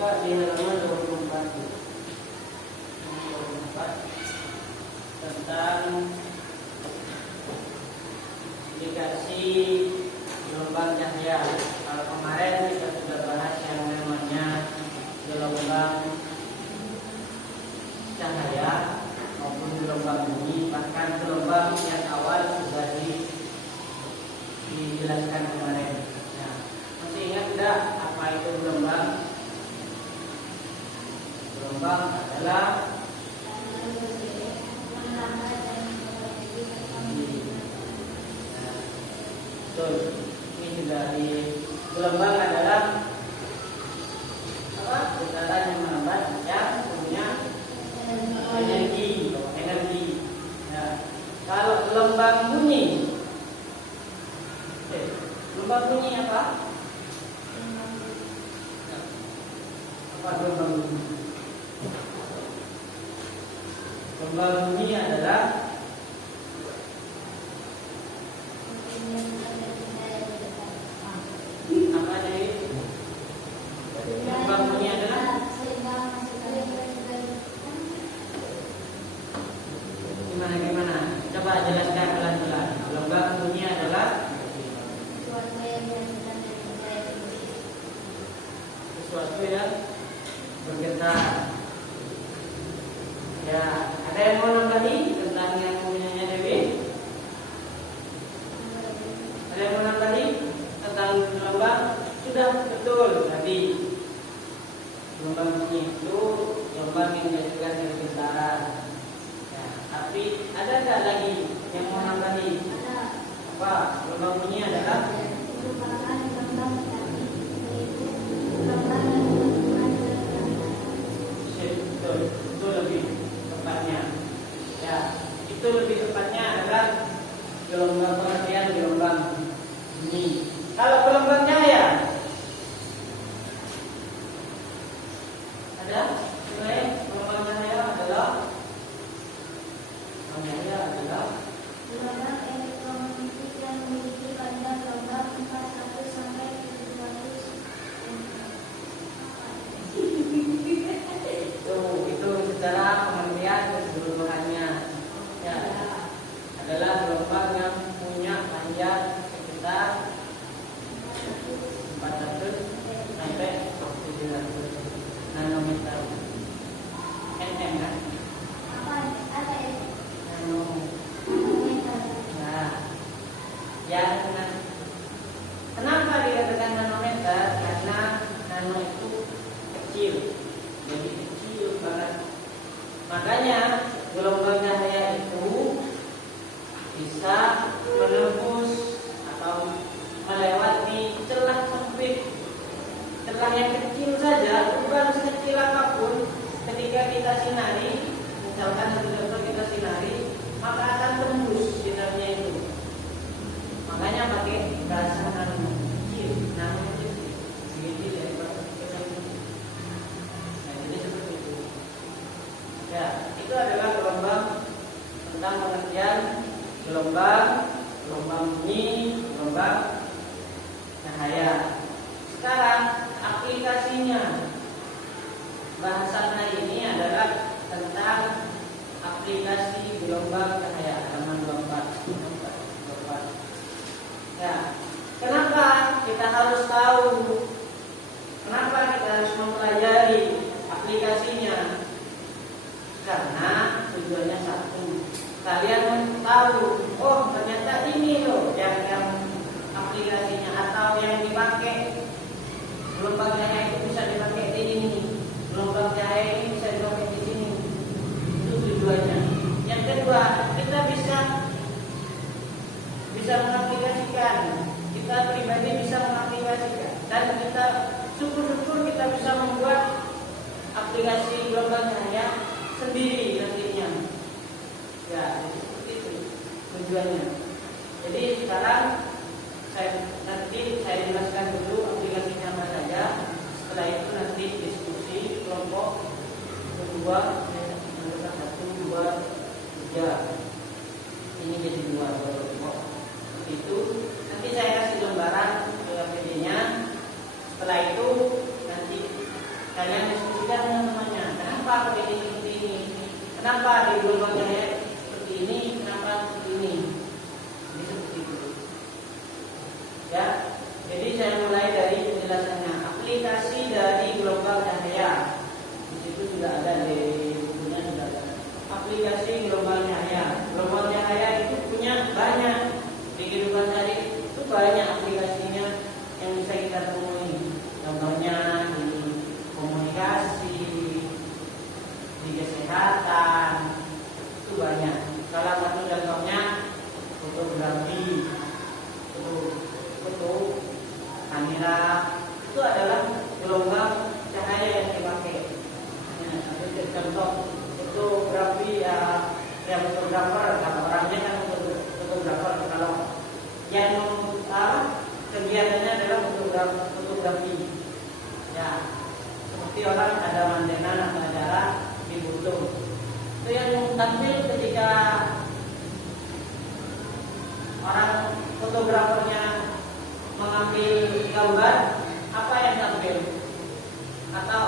buka di halaman 24 tentang aplikasi gelombang cahaya. Kalau kemarin kita sudah bahas yang namanya gelombang cahaya maupun gelombang bunyi, bahkan gelombang yang awal sudah dijelaskan kemarin. Nah, masih ingat tidak apa itu gelombang? Gelombang adalah ini sudah di gelombang adalah apa? Getaran yang melambat yang punya energi. Nah, kalau gelombang bunyi, gelombang bunyi apa? Apa gelombang bunyi? Gelombang bunyi adalah apa dari gelombang bunyi adalah gimana? Coba jelaskan pelan-pelan. Gelombang bunyi adalah sesuatu yang bergetar. Ya, ada yang mau nambahi tentang yang punyanya Dewi? Ada yang mau nambahi tentang gelombang? Sudah betul tadi. Gelombang bunyi itu gelombang yang dihasilkan dari getaran. Ya, tapi ada nggak lagi yang mau nambahi? Apa? Gelombang bunyi adalah itu lebih tepatnya. Ya, itu lebih tepatnya adalah gelombang pengertian gelombang bunyi. Kalau gelombang cahaya ada nilai gelombang cahaya adalah gelombang elektromagnetik yang memiliki panjang gelombang 400 sampai 700 itu secara pengertian keseluruhannya. Ya, adalah gelombang yang punya panjang sekitar 400 sampai 700 nanometer. nm kan? Nah, yang kenapa dikatakan nanometer? Karena nano itu kecil, jadi kecil banget. Makanya gelombang cahaya itu bisa menembus atau melewati celah sempit, celah yang kecil saja, bukan sekecil apapun. Ketika kita sinari, misalkan satu kita sinari, maka akan tembus sinarnya itu. Makanya pakai bahasa nano kecil, nano kecil, begitu daripada kita. Nah, jadi seperti itu. Ya, itu adalah gelombang tentang pengertian gelombang bunyi, gelombang cahaya. Sekarang aplikasinya. Bahasan hari ini adalah tentang aplikasi gelombang cahaya halaman 24. Ya, kenapa kita harus tahu? Kenapa kita harus mempelajari aplikasinya? Karena tujuannya satu. Kalian tahu, oh ternyata ini loh yang aplikasinya atau yang dipakai. Gelombang cahaya itu bisa dipakai di sini. Gelombang cahaya ini bisa dipakai di sini. Itu tujuannya. Yang kedua, kita bisa mengaplikasikan. Kita pribadi bisa mengaplikasikan. Dan kita syukur-syukur kita bisa membuat aplikasi gelombang cahaya sendiri nantinya. Ya, seperti itu tujuannya. Jadi sekarang saya jelaskan dulu aplikasinya apa saja. Setelah itu nanti diskusi kelompok kedua, 1, 2, 3. Ini jadi 2 kelompok. Seperti itu. Nanti saya kasih lembaran PD-nya. Setelah itu nanti kalian diskusikan dengan temannya. Kenapa begini seperti ini? Kenapa di gelombang cahaya seperti ini? Kenapa seperti ini? Jadi seperti itu. Ya, jadi saya mulai dari penjelasannya. Aplikasi dari gelombang cahaya. Di situ sudah ada di bukunya sudah ada. Aplikasi gelombang cahaya. Gelombang cahaya itu punya banyak di kehidupan sehari itu banyak aplikasinya yang bisa kita temui. Contohnya di komunikasi, di kesehatan itu banyak. Salah satu contohnya fotografi, foto kamera itu adalah gelombang cahaya yang dipakai. Nah, contoh fotografi ya fotografer, kalau orangnya kan fotografer, kalau yang kegiatannya adalah fotografi. Ya, seperti orang ada mantenan atau acara di foto. Itu yang tampil ketika orang fotografernya mengambil gambar, apa yang tampil? Atau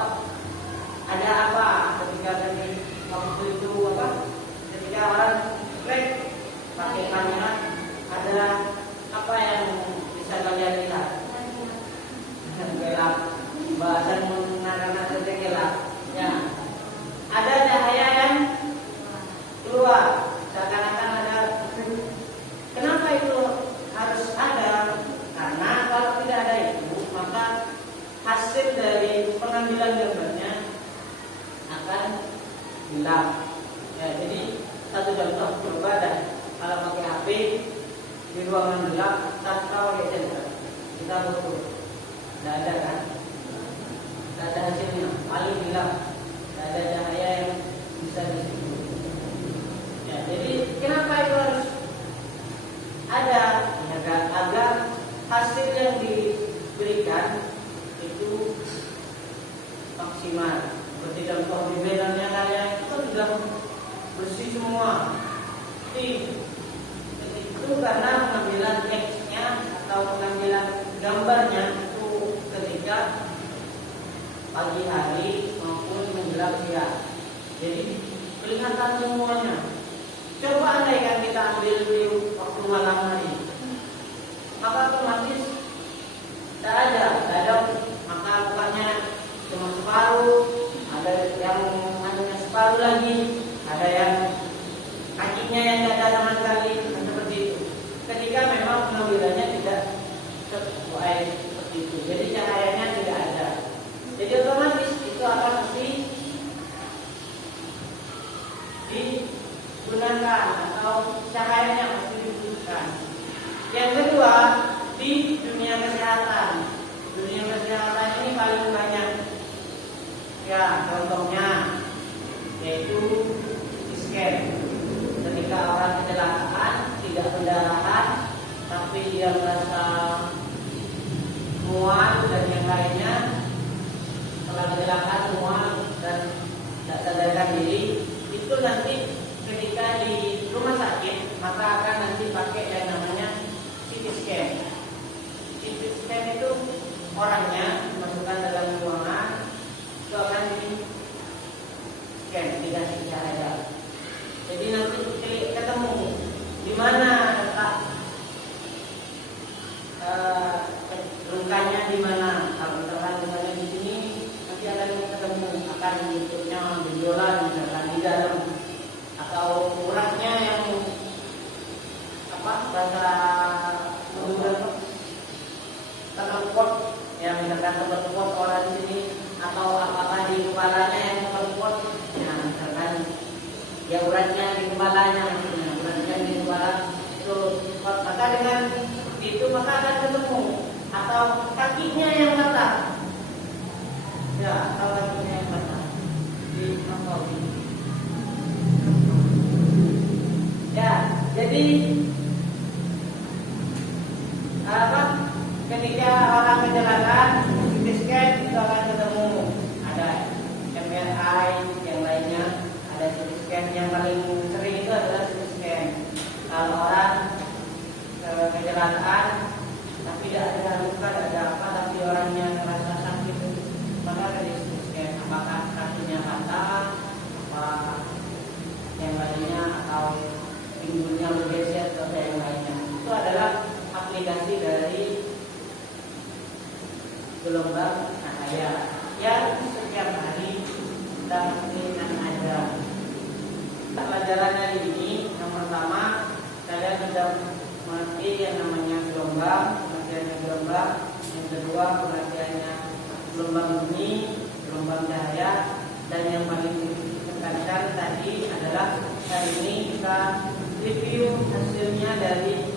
ada apa ketika waktu itu apa? Ketika orang track pakai kamera, ada apa yang bisa kalian lihat? Gelap, bahasan mengarang saja gelap. Ya, ada cahaya yang keluar, seakan-akan ada. Kenapa itu harus ada? Karena kalau tidak ada itu, maka hasil dari pengambilan gambarnya akan gelap. Ya, jadi satu contoh coba dah, kalau pakai HP di ruangan gelap tanpa pakai sensor, kita foto, tidak ada kan? Tidak ada hasilnya, paling gelap, tidak ada cahaya yang bisa disitu. Ya, jadi kenapa itu harus ada? Ya, agar hasil yang diberikan itu maksimal. Seperti contoh di bannernya kalian itu sudah bersih semua. Itu karena pengambilan teksnya atau pengambilan gambarnya itu ketika pagi hari maupun menjelang siang. Jadi kelihatan semuanya. Coba andaikan kita ambil di waktu malam hari, maka otomatis tidak ada, maka bukannya cuma separuh, ada yang hanya separuh lagi, ada yang kakinya yang tidak ada sama sekali, seperti itu. Ketika memang pengambilannya tidak sesuai seperti itu, jadi cahayanya tidak ada. Jadi otomatis itu akan mesti digunakan atau cahayanya mesti dibutuhkan. Yang kedua, di dunia kesehatan. Dunia kesehatan ini paling banyak. Ya, contohnya yaitu scan. Ketika orang kecelakaan tidak pendarahan, tapi dia merasa mual dan yang lainnya, setelah kecelakaan mual dan tidak sadarkan diri, itu nanti ketika di rumah sakit maka akan nanti pakai yang namanya CT scan. CT scan itu orangnya dimasukkan dalam ruangan, itu akan di scan, dikasih cahaya. Jadi nanti ketemu di mana letak lukanya, di mana. Kalau misalkan misalnya di sini, nanti akan ketemu, akan bentuknya benjolan misalkan di dalam, atau uratnya yang bahasa terlempot, ya misalkan terlempot orang di sini, atau apakah di kepalanya yang terlempot, ya misalkan ya uratnya di kepalanya, uratnya di kepala itu, maka dengan itu maka akan ketemu, atau kakinya yang patah, ya atau kakinya yang patah di apa ini. Ya, jadi ketika orang kecelakaan, CT scan itu akan ketemu, ada MRI, yang lainnya ada CT scan. Yang paling sering itu adalah CT scan. Kalau orang kecelakaan tapi tidak ada luka, tidak ada apa, tapi orangnya merasa sakit, maka ada CT scan. gelombang cahaya yang setiap hari kita mungkin ada. Pelajaran hari ini yang pertama, kalian sudah mengerti yang namanya gelombang, pengertiannya gelombang. Yang kedua, pengertiannya gelombang bunyi, gelombang cahaya. Dan yang paling ditekankan tadi adalah hari ini kita review hasilnya dari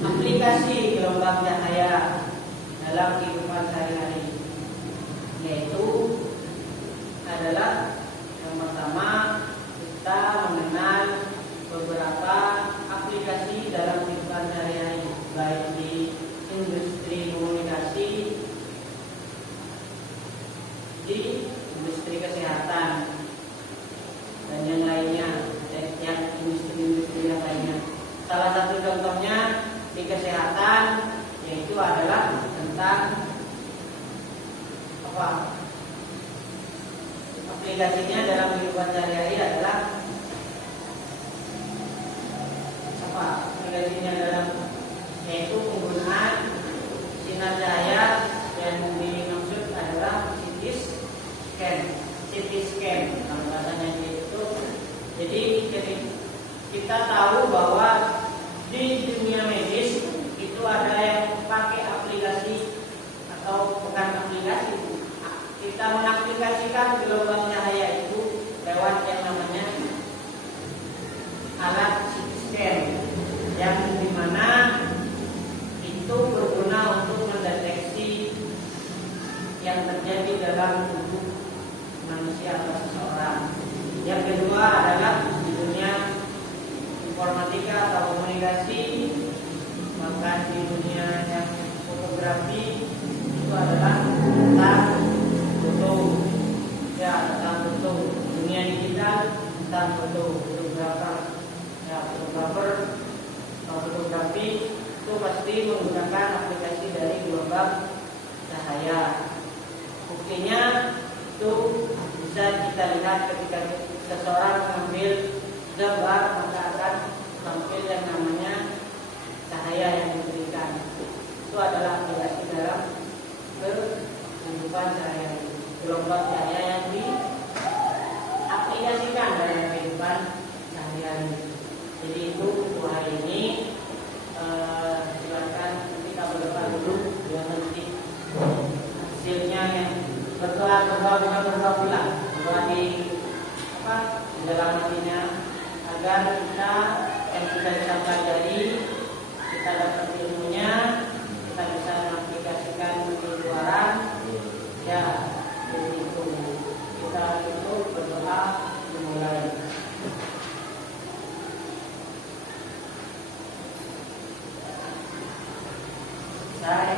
aplikasi gelombang cahaya dalam kehidupan sehari-hari, yaitu adalah yang pertama, kita mengenal beberapa aplikasi dalam kehidupan sehari-hari, baik di industri komunikasi, di industri kesehatan, dan yang lainnya, yang industri-industri yang lainnya. Salah satu contohnya di kesehatan, yaitu adalah tentang apa? Aplikasinya dalam kehidupan sehari-hari adalah apa? Aplikasinya dalam yaitu penggunaan sinar cahaya yang dimaksud adalah CT scan kalau katanya itu. Jadi kita tahu bahwa di dunia medis itu ada yang pakai aplikasi atau bukan aplikasi. Kita mengaplikasikan gelombang cahaya itu lewat yang namanya alat CT scan, yang dimana itu berguna untuk mendeteksi yang terjadi dalam tubuh manusia atau seseorang. Yang kedua adalah di dunia informatika atau komunikasi, bahkan di dunia yang fotografi itu adalah tentang foto, ya tentang foto. Dunia digital tentang foto, fotografer, ya fotografer atau fotografi itu pasti menggunakan aplikasi dari gelombang cahaya. Buktinya itu bisa kita lihat ketika seseorang mengambil gambar, maka akan tampil yang namanya cahaya yang diberikan. Itu adalah aplikasi dalam kehidupan cahaya, gelombang cahaya yang diaplikasikan dalam kehidupan sehari-hari. Jadi itu untuk hari ini. Silakan kita berdoa dulu, biar nanti hasilnya yang berdoa pulang di dalam hatinya, agar kita yang sudah kita pelajari, kita dapat ilmunya, kita bisa mengaplikasikan di luaran. Ya, jadi itu kita itu berdoa dimulai. Saya